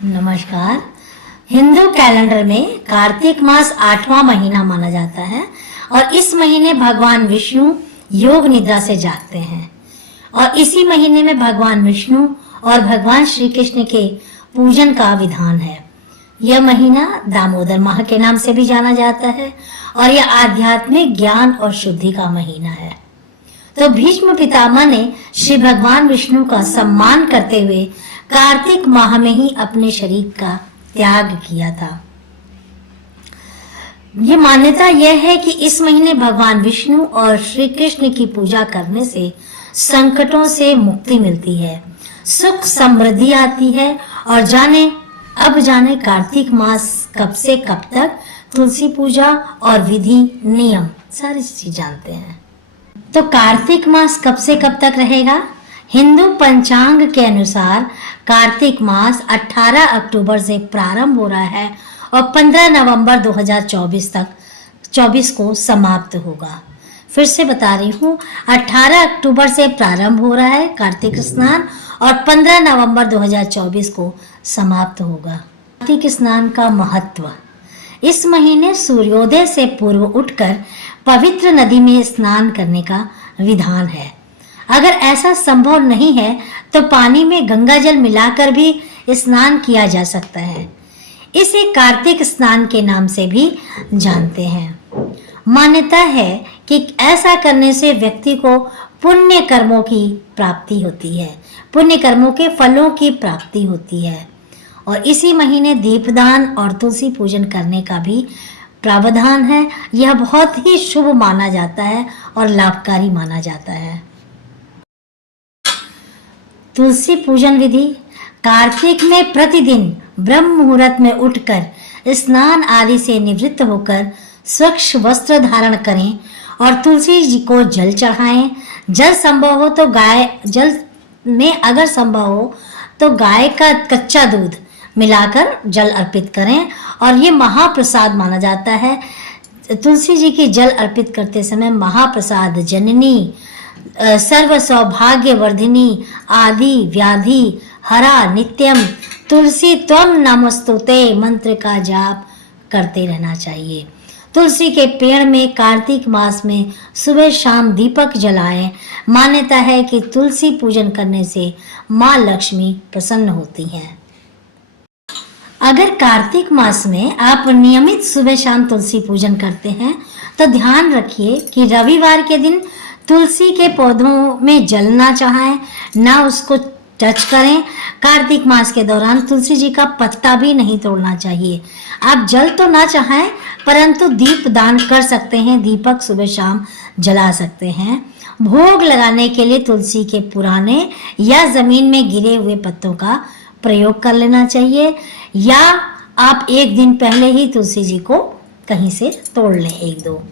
नमस्कार। हिंदू कैलेंडर में कार्तिक मास 8वां महीना माना जाता है और इस महीने भगवान विष्णु योग निद्रा से जागते हैं और इसी महीने में भगवान विष्णु और भगवान श्री कृष्ण के पूजन का विधान है। यह महीना दामोदर माह के नाम से भी जाना जाता है और यह आध्यात्मिक ज्ञान और शुद्धि का महीना है। तो भीष्म पितामह ने श्री भगवान विष्णु का सम्मान करते हुए कार्तिक माह में ही अपने शरीर का त्याग किया था। ये मान्यता यह है कि इस महीने भगवान विष्णु और श्री कृष्ण की पूजा करने से संकटों से मुक्ति मिलती है, सुख समृद्धि आती है। और जाने कार्तिक मास कब से कब तक, तुलसी पूजा और विधि नियम सारी चीज जानते हैं। तो कार्तिक मास कब से कब तक रहेगा? हिंदू पंचांग के अनुसार कार्तिक मास 18 अक्टूबर से प्रारंभ हो रहा है और 15 नवंबर 2024 को समाप्त होगा। फिर से बता रही हूँ, 18 अक्टूबर से प्रारंभ हो रहा है कार्तिक स्नान और 15 नवंबर 2024 को समाप्त होगा। कार्तिक स्नान का महत्व: इस महीने सूर्योदय से पूर्व उठकर पवित्र नदी में स्नान करने का विधान है। अगर ऐसा संभव नहीं है तो पानी में गंगा जल मिलाकर भी स्नान किया जा सकता है। इसे कार्तिक स्नान के नाम से भी जानते हैं। मान्यता है कि ऐसा करने से व्यक्ति को पुण्य कर्मों की प्राप्ति होती है, पुण्य कर्मों के फलों की प्राप्ति होती है। और इसी महीने दीपदान और तुलसी पूजन करने का भी प्रावधान है। यह बहुत ही शुभ माना जाता है और लाभकारी माना जाता है। तुलसी पूजन विधि: कार्तिक में प्रतिदिन ब्रह्म मुहूर्त में उठकर स्नान आदि से निवृत्त होकर स्वच्छ वस्त्र धारण करें और तुलसी जी को जल चढ़ाएं। जल संभव हो तो गाय का कच्चा दूध मिलाकर जल अर्पित करें और ये महाप्रसाद माना जाता है। तुलसी जी की जल अर्पित करते समय महाप्रसाद जननी, सर्व सौभाग्य वर्धिनी, आदि व्याधि हरा नित्यम तुलसी त्वम नमस्तुते मंत्र का जाप करते रहना चाहिए। तुलसी के पेड़ में कार्तिक मास में सुबह शाम दीपक जलाएं। मान्यता है कि तुलसी पूजन करने से माँ लक्ष्मी प्रसन्न होती हैं। अगर कार्तिक मास में आप नियमित सुबह शाम तुलसी पूजन करते हैं तो ध्यान रखिए कि रविवार के दिन तुलसी के पौधों में जल ना चढ़ाएं, ना उसको टच करें। कार्तिक मास के दौरान तुलसी जी का पत्ता भी नहीं तोड़ना चाहिए। आप जल तो ना चढ़ाएं परंतु दीप दान कर सकते हैं, दीपक सुबह शाम जला सकते हैं। भोग लगाने के लिए तुलसी के पुराने या जमीन में गिरे हुए पत्तों का प्रयोग कर लेना चाहिए या आप एक दिन पहले ही तुलसी जी को कहीं से तोड़ लें, 1-2।